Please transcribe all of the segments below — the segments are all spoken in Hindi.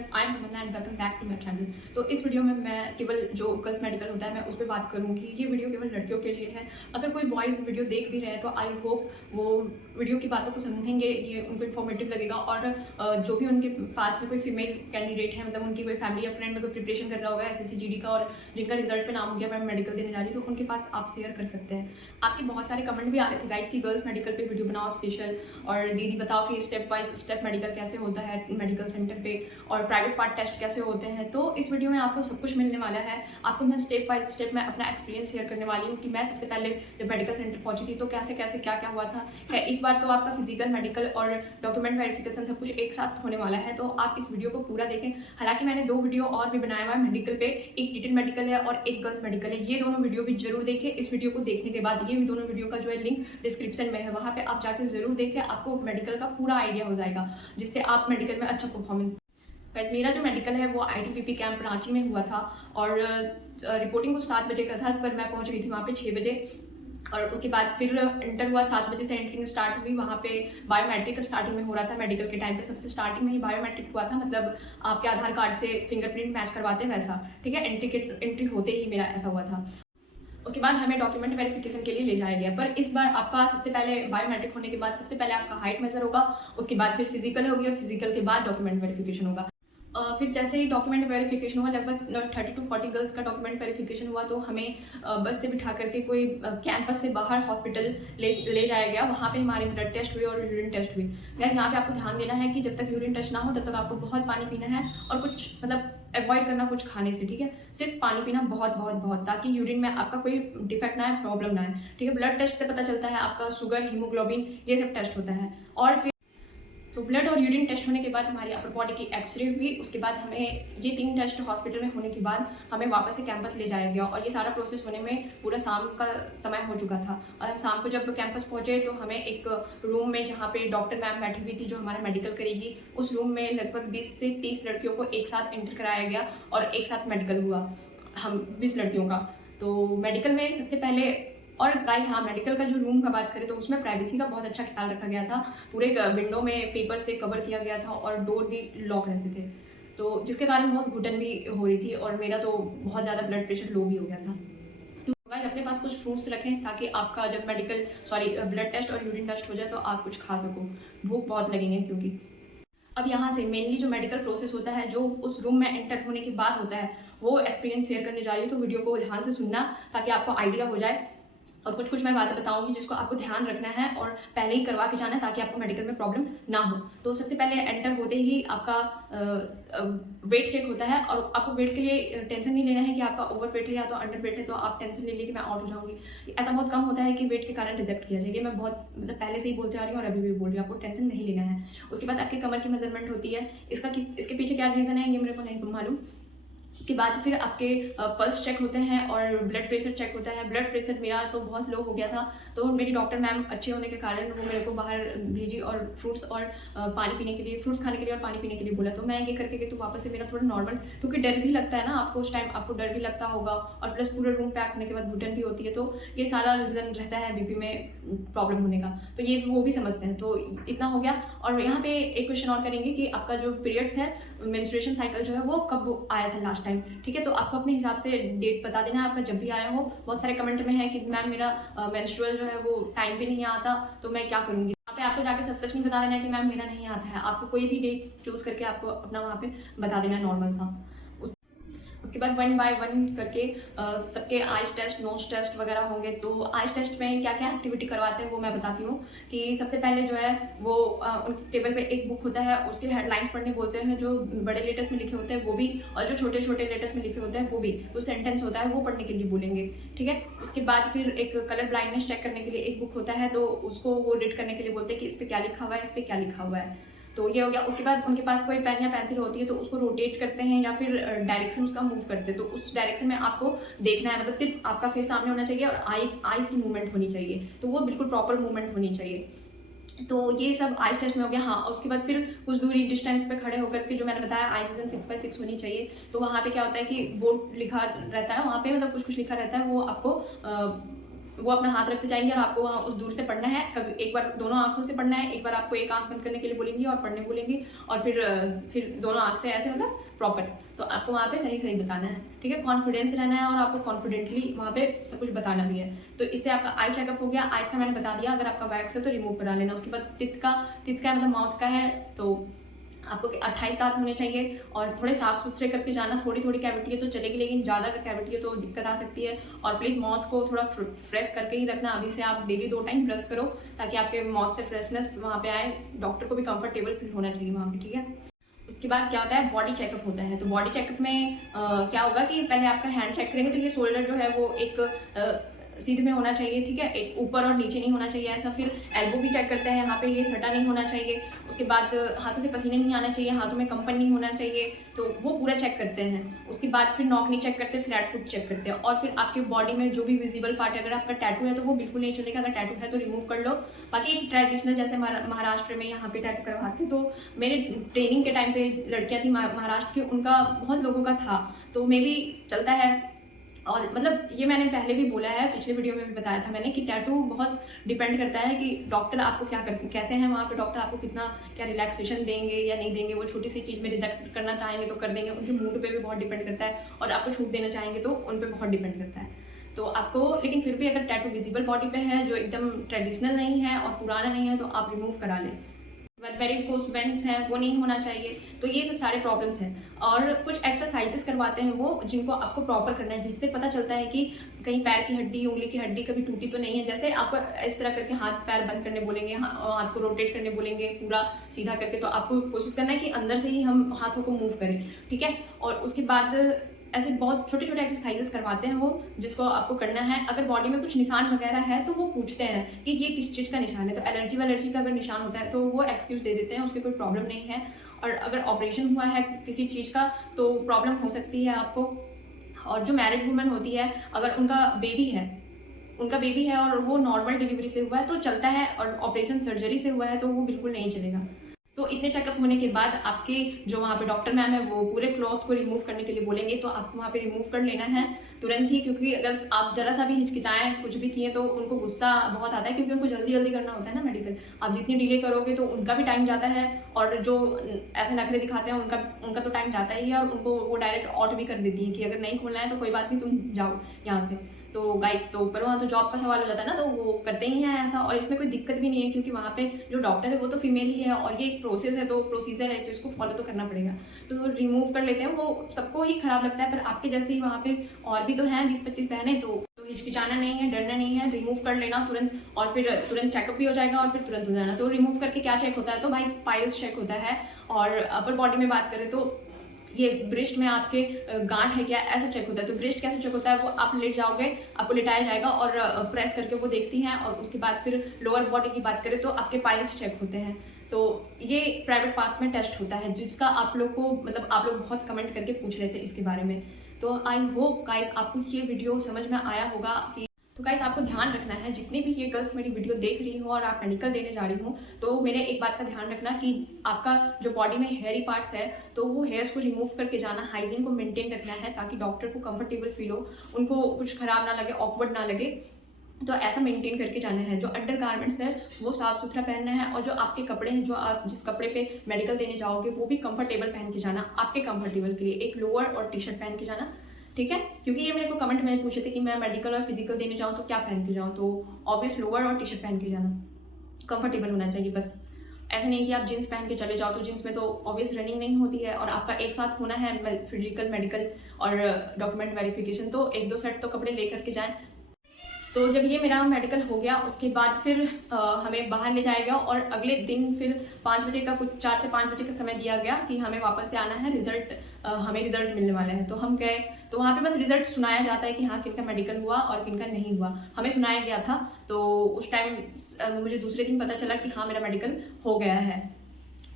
Friends, I am Tamanna and welcome back to my channel. तो इस वीडियो में मैं केवल जो गर्ल्स मेडिकल होता है मैं उस पर बात करूँगी। ये वीडियो केवल लड़कियों के लिए है। अगर कोई बॉयज़ वीडियो देख भी रहे हैं तो आई होप वो वीडियो की बातों को समझेंगे, ये उनको इन्फॉर्मेटिव लगेगा। और जो भी उनके पास में कोई फीमेल कैंडिडेट है, मतलब उनकी कोई फैमिली या फ्रेंड में कोई प्रिपरेशन कर रहा होगा SSC GD का और जिनका रिजल्ट पे नाम हो गया मैं मेडिकल देने जा रही, तो उनके पास आप शेयर कर सकते हैं। आपके बहुत सारे कमेंट भी आ रहे थे गाइस कि गर्ल्स मेडिकल पे वीडियो बनाओ स्पेशल, और दीदी बताओ कि स्टेप बाय स्टेप मेडिकल कैसे होता है मेडिकल सेंटर पे, और प्राइवेट पार्ट टेस्ट कैसे होते हैं। तो इस वीडियो में आपको सब कुछ मिलने वाला है। आपको मैं स्टेप बाय स्टेप में अपना एक्सपीरियंस शेयर करने वाली हूँ कि मैं सबसे पहले जब मेडिकल सेंटर पहुंची थी तो कैसे कैसे क्या क्या हुआ था। है इस बार तो आपका फिजिकल, मेडिकल और डॉक्यूमेंट वेरिफिकेशन सब कुछ एक साथ होने वाला है, तो आप इस वीडियो को पूरा देखें। हालांकि मैंने 2 वीडियो और भी बनाया हुआ है मेडिकल पे, एक डिटेन मेडिकल है और एक गर्ल्स मेडिकल है। ये दोनों वीडियो भी जरूर देखें। इस वीडियो को देखने के बाद ये दोनों वीडियो का जो है लिंक डिस्क्रिप्शन में है, वहाँ पे आप जाके जरूर देखें। आपको मेडिकल का पूरा आइडिया हो जाएगा जिससे आप मेडिकल में अच्छा परफॉर्मेंस। गाइस, मेरा जो मेडिकल है वो ITPP कैंप रांची में हुआ था और रिपोर्टिंग को 7 बजे का था, पर मैं पहुंच गई थी वहाँ पे 6 बजे। और उसके बाद फिर इंटर हुआ, 7 बजे से एंट्रिंग स्टार्ट हुई। वहाँ पे बायोमेट्रिक स्टार्टिंग में हो रहा था मेडिकल के टाइम पे, सबसे स्टार्टिंग में ही बायोमेट्रिक हुआ था, मतलब आपके आधार कार्ड से फिंगरप्रिंट मैच करवाते हैं वैसा, ठीक है। एंट्री होते ही मेरा ऐसा हुआ था। उसके बाद हमें डॉक्यूमेंट वेरिफिकेशन के लिए ले जाया गया, पर इस बार आपका सबसे पहले बायोमेट्रिक होने के बाद सबसे पहले आपका हाइट मेजर होगा, उसके बाद फिर फिजिकल होगी और फिजिकल के बाद डॉक्यूमेंट वेरिफिकेशन होगा। फिर जैसे ही डॉक्यूमेंट वेरिफिकेशन हुआ, लगभग 30 to 40 गर्ल्स का डॉक्यूमेंट वेरिफिकेशन हुआ, तो हमें बस से बिठा करके कोई कैंपस से बाहर हॉस्पिटल ले जाया गया। वहाँ पे हमारे ब्लड टेस्ट हुए और यूरिन टेस्ट हुई। गैस, यहाँ पे आपको ध्यान देना है कि जब तक यूरिन टेस्ट ना हो तब तक आपको बहुत पानी पीना है और कुछ मतलब अवॉइड करना कुछ खाने से, ठीक है। सिर्फ पानी पीना बहुत बहुत बहुत, ताकि यूरिन में आपका कोई डिफेक्ट ना है, प्रॉब्लम ना है, ठीक है। ब्लड टेस्ट से पता चलता है आपका शुगर, हीमोग्लोबिन, ये सब टेस्ट होता है। और फिर तो ब्लड और यूरिन टेस्ट होने के बाद हमारी अपर बॉडी की एक्सरे हुई। उसके बाद हमें ये 3 टेस्ट हॉस्पिटल में होने के बाद हमें वापस से कैंपस ले जाया गया, और ये सारा प्रोसेस होने में पूरा शाम का समय हो चुका था। और हम शाम को जब कैंपस पहुंचे तो हमें एक रूम में, जहाँ पे डॉक्टर मैम बैठी हुई थी जो हमारा मेडिकल करेगी, उस रूम में लगभग 20 से 30 लड़कियों को एक साथ एंटर कराया गया और एक साथ मेडिकल हुआ, हम 20 लड़कियों का। तो मेडिकल में सबसे पहले, और गाइस हाँ, मेडिकल का जो रूम का बात करें तो उसमें प्राइवेसी का बहुत अच्छा ख्याल रखा गया था। पूरे विंडो में पेपर से कवर किया गया था और डोर भी लॉक रहते थे, तो जिसके कारण बहुत घुटन भी हो रही थी और मेरा तो बहुत ज़्यादा ब्लड प्रेशर लो भी हो गया था। तो गाइस, अपने पास कुछ फ्रूट्स रखें ताकि आपका जब ब्लड टेस्ट और यूरिन टेस्ट हो जाए तो आप कुछ खा सको। भूख बहुत लगेंगे क्योंकि अब यहाँ से मेनली जो मेडिकल प्रोसेस होता है, जो उस रूम में एंटर होने के बाद होता है, वो एक्सपीरियंस शेयर करने जा रही हूँ। तो वीडियो को ध्यान से सुनना ताकि आपको आइडिया हो जाए, और कुछ कुछ मैं बातें बताऊंगी जिसको आपको ध्यान रखना है और पहले ही करवा के जाना है ताकि आपको मेडिकल में प्रॉब्लम ना हो। तो सबसे पहले एंटर होते ही आपका वेट चेक होता है, और आपको वेट के लिए टेंशन नहीं लेना है कि आपका ओवर वेट है या तो अंडर वेट है, तो आप टेंशन ले कि मैं आउट हो जाऊंगी। ऐसा बहुत कम होता है कि वेट के कारण रिजेक्ट किया जाए। मैं बहुत मतलब पहले से ही बोलते आ रही हूँ और अभी भी बोल रही हूँ, आपको टेंशन नहीं लेना है। उसके बाद आपके कमर की मेजरमेंट होती है, इसके पीछे क्या रीज़न है ये मेरे को नहीं मालूम। उसके बाद फिर आपके पल्स चेक होते हैं और ब्लड प्रेशर चेक होता है। ब्लड प्रेशर मेरा तो बहुत लो हो गया था, तो मेरी डॉक्टर मैम अच्छे होने के कारण वो मेरे को बाहर भेजी और फ्रूट्स और पानी पीने के लिए, फ्रूट्स खाने के लिए और पानी पीने के लिए बोला। तो मैं ये करके गई, तो वापस से मेरा थोड़ा नॉर्मल, क्योंकि डर भी लगता है ना आपको, उस टाइम आपको डर भी लगता होगा, और प्लस पूरा रूम पैक होने के बाद घुटन भी होती है, तो ये सारा रीज़न रहता है BP में प्रॉब्लम होने का। तो ये वो भी समझते हैं। तो इतना हो गया। और यहाँ पे एक क्वेश्चन और करेंगे कि आपका जो पीरियड्स है, मेंस्ट्रुएशन साइकिल जो है वो कब आया था लास्ट टाइम, ठीक है। तो आपको अपने हिसाब से डेट बता देना है आपका जब भी आया हो। बहुत सारे कमेंट में है कि मैम मेरा मेंस्ट्रुअल जो है वो टाइम पे नहीं आता, तो मैं क्या करूँगी। वहाँ पे आपको जाके सच सच नहीं बता देना है कि मैम मेरा नहीं आता है। आपको कोई भी डेट चूज करके आपको अपना वहाँ पे बता देना है नॉर्मल सा। उसके बाद 1 by 1 करके सबके आइज टेस्ट, नोज टेस्ट वगैरह होंगे। तो आइज टेस्ट में क्या क्या एक्टिविटी करवाते हैं वो मैं बताती हूँ। कि सबसे पहले जो है वो उन टेबल पे एक बुक होता है, उसके हेडलाइंस पढ़ने बोलते हैं, जो बड़े लेटर्स में लिखे होते हैं वो भी, और जो छोटे छोटे लेटर्स में लिखे होते हैं वो भी, जो सेंटेंस होता है वो पढ़ने के लिए बोलेंगे, ठीक है। उसके बाद फिर एक कलर ब्लाइंडनेस चेक करने के लिए एक बुक होता है, तो उसको वो रीड करने के लिए बोलते हैं कि इस पर क्या लिखा हुआ है, इस पर क्या लिखा हुआ है। तो ये हो गया। उसके बाद उनके पास कोई पेन या पेंसिल होती है, तो उसको रोटेट करते हैं या फिर डायरेक्शन उसका मूव करते हैं, तो उस डायरेक्शन में आपको देखना है, मतलब सिर्फ आपका फेस सामने होना चाहिए और आईज की मूवमेंट होनी चाहिए, तो वो बिल्कुल प्रॉपर मूवमेंट होनी चाहिए। तो ये सब आइज टेस्ट में हो गया। हाँ, और उसके बाद फिर कुछ दूरी डिस्टेंस पे खड़े होकर के, जो मैंने बताया, आई विजन 6x6 होनी चाहिए। तो वहाँ पे क्या होता है कि बोर्ड लिखा रहता है, वहाँ पे मतलब कुछ कुछ लिखा रहता है, वो आपको वो अपना हाथ रखते जाएंगे और आपको वहाँ उस दूर से पढ़ना है। कभी एक बार दोनों आंखों से पढ़ना है, एक बार आपको एक आंख बंद करने के लिए बोलेंगे और पढ़ने बोलेंगे, और फिर दोनों आंख से ऐसे मतलब प्रॉपर। तो आपको वहाँ पे सही सही बताना है, ठीक है। कॉन्फिडेंस रहना है और आपको कॉन्फिडेंटली वहाँ पे सब कुछ बताना भी है। तो इससे आपका आई चेकअप हो गया। आइज का मैंने बता दिया, अगर आपका वैक्स है तो रिमूव करा लेना। उसके बाद तित का मतलब माउथ का है, तो आपको 28 दांत होने चाहिए और थोड़े साफ सुथरे करके जाना। थोड़ी थोड़ी कैविटी है तो चलेगी, लेकिन ज़्यादा अगर कैविटी है तो दिक्कत आ सकती है। और प्लीज़ माउथ को थोड़ा फ्रेश करके ही रखना। अभी से आप डेली 2 टाइम ब्रश करो ताकि आपके माउथ से फ्रेशनेस वहाँ पे आए, डॉक्टर को भी कंफर्टेबल फील होना चाहिए वहाँ पे, ठीक है। उसके बाद क्या होता है, बॉडी चेकअप होता है। तो बॉडी चेकअप में क्या होगा कि पहले आपका हैंड चेक करेंगे। तो ये शोल्डर जो है वो एक सीधे में होना चाहिए, ठीक है, एक ऊपर और नीचे नहीं होना चाहिए ऐसा। फिर एल्बो भी चेक करते हैं, यहाँ पे ये सटा नहीं होना चाहिए। उसके बाद हाथों से पसीने नहीं आना चाहिए, हाथों में कंपन नहीं होना चाहिए, तो वो पूरा चेक करते हैं। उसके बाद फिर नॉक नहीं चेक करते, फ्लैट फुट चेक करते हैं। और फिर आपके बॉडी में जो भी विजिबल पार्ट है, अगर आपका टैटू है तो वो बिल्कुल नहीं चलेगा, अगर टैटू है तो रिमूव कर लो। बाकी ट्रेडिशनल जैसे महाराष्ट्र में यहाँ पे टैटू करवाते, तो मेरे ट्रेनिंग के टाइम पे लड़कियाँ थी महाराष्ट्र की, उनका बहुत लोगों का था, तो मे भी चलता है। और मतलब ये मैंने पहले भी बोला है, पिछले वीडियो में भी बताया था मैंने कि टैटू बहुत डिपेंड करता है कि डॉक्टर आपको कैसे हैं वहाँ पे, डॉक्टर आपको कितना क्या रिलैक्सेशन देंगे या नहीं देंगे। वो छोटी सी चीज़ में रिजेक्ट करना चाहेंगे तो कर देंगे, उनके मूड पे भी बहुत डिपेंड करता है, और आपको छूट देना चाहेंगे तो उन पर बहुत डिपेंड करता है। तो आपको लेकिन फिर भी अगर टैटू विजिबल बॉडी पे है जो एकदम ट्रेडिशनल नहीं है और पुराना नहीं है तो आप रिमूव करा लें। वेरिकोस वेन्स हैं वो नहीं होना चाहिए। तो ये सब सारे प्रॉब्लम्स हैं। और कुछ एक्सरसाइजेस करवाते हैं वो, जिनको आपको प्रॉपर करना है, जिससे पता चलता है कि कहीं पैर की हड्डी, उंगली की हड्डी कभी टूटी तो नहीं है। जैसे आपको इस तरह करके हाथ पैर बंद करने बोलेंगे, हाथ को रोटेट करने बोलेंगे पूरा सीधा करके, तो आपको कोशिश करना है कि अंदर से ही हम हाथों को मूव करें, ठीक है। और उसके बाद ऐसे बहुत छोटे छोटे एक्सरसाइजेस करवाते हैं वो, जिसको आपको करना है। अगर बॉडी में कुछ निशान वगैरह है तो वो पूछते हैं कि ये किस चीज़ का निशान है। तो एलर्जी का अगर निशान होता है तो वो एक्सक्यूज दे देते हैं, उससे कोई प्रॉब्लम नहीं है। और अगर ऑपरेशन हुआ है किसी चीज़ का तो प्रॉब्लम हो सकती है आपको। और जो मैरिड वुमेन होती है, अगर उनका बेबी है और वो नॉर्मल डिलीवरी से हुआ है तो चलता है, और ऑपरेशन सर्जरी से हुआ है तो वो बिल्कुल नहीं चलेगा। तो इतने चेकअप होने के बाद आपके जो वहाँ पे डॉक्टर मैम है वो पूरे क्लॉथ को रिमूव करने के लिए बोलेंगे, तो आपको वहाँ पे रिमूव कर लेना है तुरंत ही। क्योंकि अगर आप जरा सा भी हिचकिचाएं, कुछ भी किए, तो उनको गुस्सा बहुत आता है, क्योंकि उनको जल्दी जल्दी करना होता है ना मेडिकल। आप जितनी डिले करोगे तो उनका भी टाइम जाता है, और जो ऐसे नखरे दिखाते हैं उनका तो टाइम जाता ही है, और उनको वो डायरेक्ट आउट भी कर देती है कि अगर नहीं खोलना है तो कोई बात नहीं, तुम जाओ यहाँ से। तो गाइस, तो पर वहाँ तो जॉब का सवाल हो जाता है ना, तो वो करते ही हैं ऐसा। और इसमें कोई दिक्कत भी नहीं है, क्योंकि वहाँ पे जो डॉक्टर है वो तो फीमेल ही है, और ये एक प्रोसेस है, तो प्रोसीजर है, तो इसको फॉलो तो करना पड़ेगा। तो रिमूव कर लेते हैं, वो सबको ही खराब लगता है, पर आपके जैसे ही वहाँ पे और भी तो हैं 20-25 बहनें, तो हिचकिचाना नहीं है, डरना नहीं है, रिमूव कर लेना तुरंत, और फिर तुरंत चेकअप भी हो जाएगा, और फिर तुरंत हो जाना। तो रिमूव करके क्या चेक होता है, तो भाई पाइल्स चेक होता है। और अपर बॉडी में बात करें तो ये ब्रेस्ट में आपके गांठ है क्या, ऐसा चेक होता है। तो ब्रेस्ट कैसे चेक होता है, वो आप लेट जाओगे, आपको लेटाया जाएगा और प्रेस करके वो देखती हैं। और उसके बाद फिर लोअर बॉडी की बात करें तो आपके पाइल्स चेक होते हैं। तो ये प्राइवेट पार्ट में टेस्ट होता है, जिसका आप लोग को मतलब आप लोग बहुत कमेंट करके पूछ रहे थे इसके बारे में। तो आई होप गाइज आपको ये वीडियो समझ में आया होगा कि तो गाइज आपको ध्यान रखना है, जितनी भी ये गर्ल्स मेरी वीडियो देख रही हो और आप मेडिकल देने जा रही हो, तो मेरे एक बात का ध्यान रखना कि आपका जो बॉडी में हेयरी पार्ट्स है तो वो हेयर्स को रिमूव करके जाना, हाइजीन को मेंटेन रखना है, ताकि डॉक्टर को कंफर्टेबल फील हो, उनको कुछ खराब ना लगे, ऑकवर्ड ना लगे। तो ऐसा मेंटेन करके जाना है। जो अंडर गारमेंट्स है वो साफ सुथरा पहनना है, और जो आपके कपड़े हैं, जो आप जिस कपड़े पे मेडिकल देने जाओगे वो भी कंफर्टेबल पहन के जाना, आपके कंफर्टेबल के लिए। एक लोअर और टी शर्ट पहन के जाना, ठीक है। क्योंकि ये मेरे को कमेंट में पूछे थे कि मैं मेडिकल और फिजिकल देने जाऊँ तो क्या पहन के जाऊँ, तो ऑब्वियस लोअर और टी शर्ट पहन के जाना, कंफर्टेबल होना चाहिए बस। ऐसा नहीं कि आप जीन्स पहन के चले जाओ, तो जीन्स में तो ऑब्वियस रनिंग नहीं होती है, और आपका एक साथ होना है फिजिकल, मेडिकल और डॉक्यूमेंट वेरिफिकेशन, तो 1-2 सेट तो कपड़े लेकर के जाएं। तो जब ये मेरा मेडिकल हो गया उसके बाद फिर हमें बाहर ले जाएगा, और अगले दिन फिर 5 बजे का, कुछ 4 से 5 बजे का समय दिया गया कि हमें वापस से आना है, हमें रिजल्ट मिलने वाला है। तो हम गए, तो वहाँ पे बस रिजल्ट सुनाया जाता है कि हाँ किनका मेडिकल हुआ और किनका नहीं हुआ। हमें सुनाया गया था, तो उस टाइम मुझे दूसरे दिन पता चला कि हाँ मेरा मेडिकल हो गया है।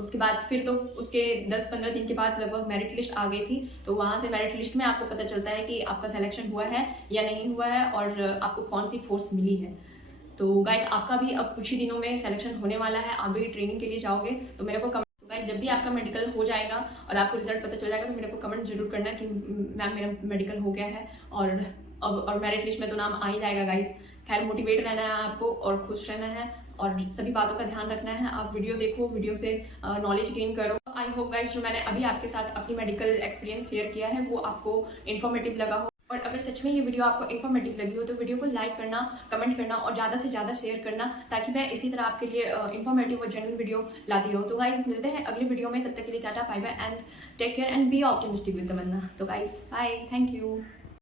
उसके बाद फिर तो उसके 10-15 दिन के बाद लगभग मेरिट लिस्ट आ गई थी। तो वहाँ से मेरिट लिस्ट में आपको पता चलता है कि आपका सिलेक्शन हुआ है या नहीं हुआ है, और आपको कौन सी फोर्स मिली है। तो गाइस आपका भी अब कुछ ही दिनों में सिलेक्शन होने वाला है, आप भी ट्रेनिंग के लिए जाओगे। तो मेरे को गाइस जब भी आपका मेडिकल हो जाएगा और आपको रिजल्ट पता चल जाएगा तो मेरे को कमेंट जरूर करना कि मैम मेरा मेडिकल हो गया है, और मेरिट लिस्ट में तो नाम आ ही जाएगा गाइस। खैर मोटिवेट रहना है आपको और खुश रहना है और सभी बातों का ध्यान रखना है। आप वीडियो देखो, वीडियो से नॉलेज गेन करो। आई होप गाइस जो मैंने अभी आपके साथ अपनी मेडिकल एक्सपीरियंस शेयर किया है वो आपको इन्फॉर्मेटिव लगा हो, और अगर सच में ये वीडियो आपको इन्फॉर्मेटिव लगी हो तो वीडियो को लाइक करना, कमेंट करना और ज़्यादा से ज़्यादा शेयर करना, ताकि मैं इसी तरह आपके लिए इन्फॉर्मेटिव और जेन्युइन वीडियो लाती रहूँ। तो गाइस मिलते हैं अगले वीडियो में, तब तक के लिए tata, bye bye and take care and be optimistic with Tamanna. तो गाइस बाय, थैंक यू।